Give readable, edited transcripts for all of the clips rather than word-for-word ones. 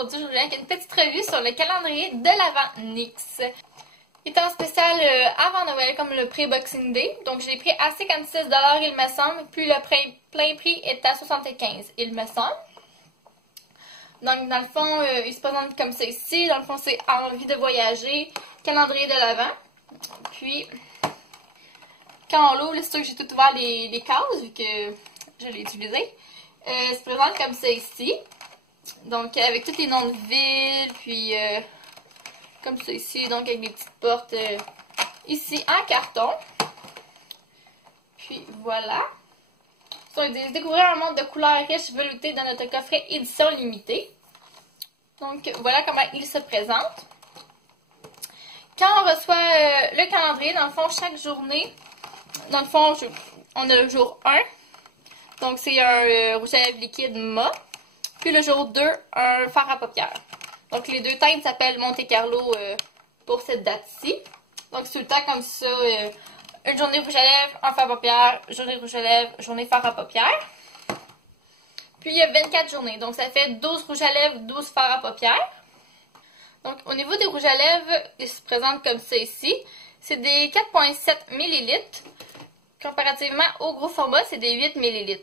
aujourd'hui, je vous avec une petite revue sur le calendrier de l'Avent NYX. Il est en spécial avant Noël, comme le pré-Boxing Day. Donc, je l'ai pris à 56 $, il me semble. Puis, le plein prix est à 75 $, il me semble. Donc, dans le fond, il se présente comme ça ici. Dans le fond, c'est envie de voyager, calendrier de l'Avent. Puis, quand on l'ouvre, c'est sûr que j'ai tout ouvert les cases, vu que je l'ai utilisé. Il se présente comme ça ici. Donc, avec tous les noms de villes, puis comme ça ici, donc avec des petites portes ici en carton. Puis voilà. Donc, découvrir un monde de couleurs riches veloutées dans notre coffret édition limitée. Donc, voilà comment il se présente. Quand on reçoit le calendrier, dans le fond, chaque journée, dans le fond, on a le jour 1. Donc, c'est un rouge à lèvres liquide mat. Puis le jour 2, un fard à paupières. Donc, les deux teintes s'appellent Monte Carlo pour cette date-ci. Donc, c'est tout le temps comme ça. Une journée rouge à lèvres, un fard à paupières, journée rouge à lèvres, journée fard à paupières. Puis, il y a 24 journées. Donc, ça fait 12 rouges à lèvres, 12 fards à paupières. Donc, au niveau des rouges à lèvres, ils se présentent comme ça ici. C'est des 4,7 ml. Comparativement au gros format, c'est des 8 ml.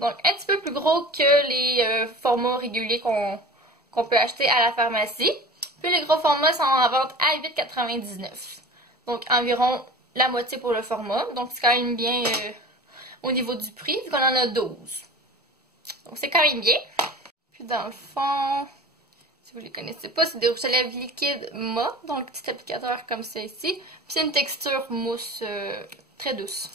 Donc, un petit peu plus gros que les formats réguliers qu'on peut acheter à la pharmacie. Puis, les gros formats sont en vente à 8,99 $. Donc, environ la moitié pour le format. Donc, c'est quand même bien au niveau du prix, vu qu'on en a 12. Donc, c'est quand même bien. Puis, dans le fond, si vous ne les connaissez pas, c'est des rouges à lèvres liquides mat. Donc, petit applicateur comme ça ici. Puis, c'est une texture mousse très douce.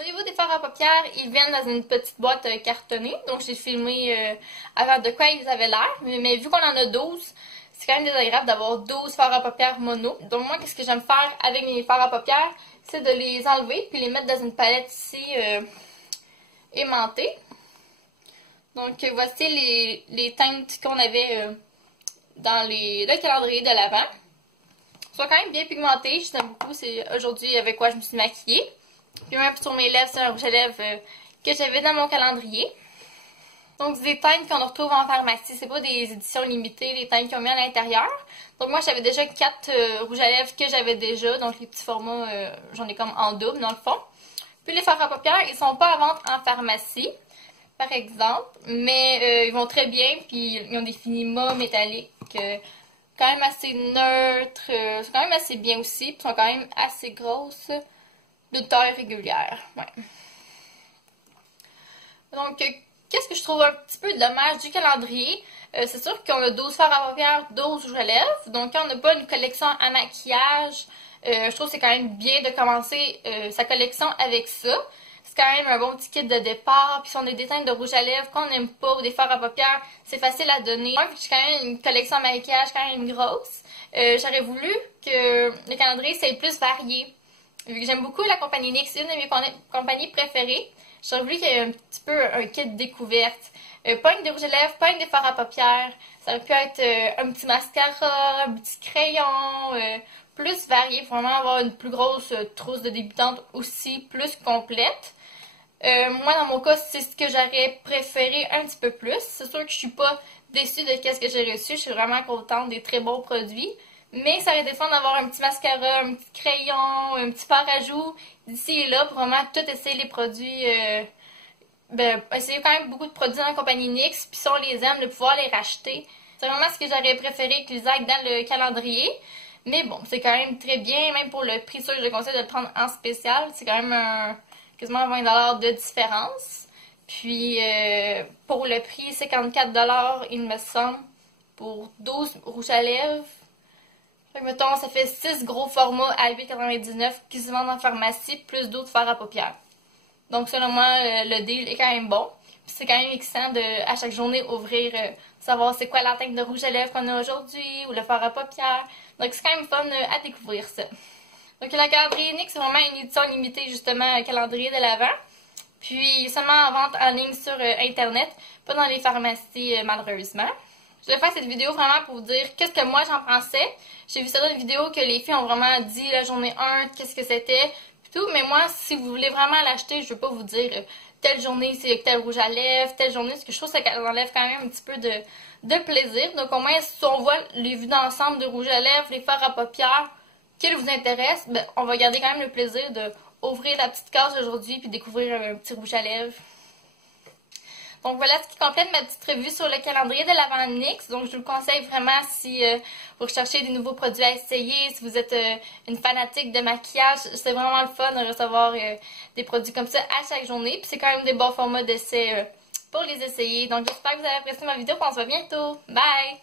Au niveau des fards à paupières, ils viennent dans une petite boîte cartonnée. Donc, j'ai filmé avant de quoi ils avaient l'air. Mais vu qu'on en a 12, c'est quand même désagréable d'avoir 12 fards à paupières mono. Donc, moi, qu'est-ce que j'aime faire avec mes fards à paupières? C'est de les enlever puis les mettre dans une palette ici aimantée. Donc, voici les teintes qu'on avait dans le calendrier de l'Avent. Ils sont quand même bien pigmentés. Je t'aime beaucoup. C'est aujourd'hui avec quoi je me suis maquillée. Puis même sur mes lèvres, c'est un rouge à lèvres que j'avais dans mon calendrier. Donc, c'est des teintes qu'on retrouve en pharmacie. C'est pas des éditions limitées, les teintes qu'ils ont mis à l'intérieur. Donc, moi, j'avais déjà 4 rouges à lèvres que j'avais déjà. Donc, les petits formats, j'en ai comme en double, dans le fond. Puis, les fards à paupières, ils sont pas à vente en pharmacie, par exemple. Mais ils vont très bien. Puis, ils ont des finimats métalliques quand même assez neutres. C'est quand même assez bien aussi. Puis, ils sont quand même assez grosses. De taille régulière, ouais. Donc, qu'est-ce que je trouve un petit peu dommage du calendrier? C'est sûr qu'on a 12 fards à paupières, 12 rouges à lèvres. Donc, quand on n'a pas une collection à maquillage, je trouve que c'est quand même bien de commencer sa collection avec ça. C'est quand même un bon petit kit de départ. Puis si on a des teintes de rouge à lèvres qu'on n'aime pas ou des fards à paupières, c'est facile à donner. Moi, j'ai quand même une collection à maquillage quand même grosse. J'aurais voulu que le calendrier soit plus varié. Vu que j'aime beaucoup la compagnie NYX, c'est une de mes compagnies préférées, j'aurais voulu qu'il y ait un petit peu un kit découverte. Pas une des rouges à lèvres, pas une des fards à paupières. Ça aurait pu être un petit mascara, un petit crayon, plus varié. Faut vraiment avoir une plus grosse trousse de débutante aussi, plus complète. Moi, dans mon cas, c'est ce que j'aurais préféré un petit peu plus. C'est sûr que je suis pas déçue de ce que j'ai reçu. Je suis vraiment contente des très bons produits. Mais ça aurait été fun d'avoir un petit mascara, un petit crayon, un petit fard à joues d'ici et là pour vraiment tout essayer les produits. Essayer quand même beaucoup de produits dans la compagnie NYX. Puis si on les aime, de pouvoir les racheter. C'est vraiment ce que j'aurais préféré qu'ils aillent dans le calendrier. Mais bon, c'est quand même très bien. Même pour le prix, sûr, je conseille de le prendre en spécial. C'est quand même quasiment 20 $ de différence. Puis pour le prix, 54 $, il me semble, pour 12 rouges à lèvres. Fait que, mettons, ça fait 6 gros formats à 8,99 $ qui se vendent en pharmacie, plus d'autres fards à paupières. Donc, selon moi, le deal est quand même bon. Puis c'est quand même excitant de, à chaque journée, ouvrir, savoir c'est quoi la teinte de rouge à lèvres qu'on a aujourd'hui, ou le fard à paupières. Donc, c'est quand même fun à découvrir ça. Donc, le calendrier NYX, c'est vraiment une édition limitée, justement, calendrier de l'Avent. Puis, seulement en vente en ligne sur Internet, pas dans les pharmacies, malheureusement. Je vais faire cette vidéo vraiment pour vous dire qu'est-ce que moi j'en pensais. J'ai vu certaines vidéos que les filles ont vraiment dit la journée 1, qu'est-ce que c'était, tout. Mais moi, si vous voulez vraiment l'acheter, je ne veux pas vous dire telle journée c'est tel rouge à lèvres, telle journée, parce que je trouve que ça enlève quand même un petit peu de plaisir. Donc au moins, si on voit les vues d'ensemble de rouge à lèvres, les fards à paupières, qui vous intéresse, ben, on va garder quand même le plaisir de ouvrir la petite case aujourd'hui puis découvrir un petit rouge à lèvres. Donc voilà ce qui complète ma petite revue sur le calendrier de l'Avent NYX. Donc je vous le conseille vraiment si vous recherchez des nouveaux produits à essayer, si vous êtes une fanatique de maquillage, c'est vraiment le fun de recevoir des produits comme ça à chaque journée. Puis c'est quand même des bons formats d'essai pour les essayer. Donc j'espère que vous avez apprécié ma vidéo, on se voit bientôt. Bye!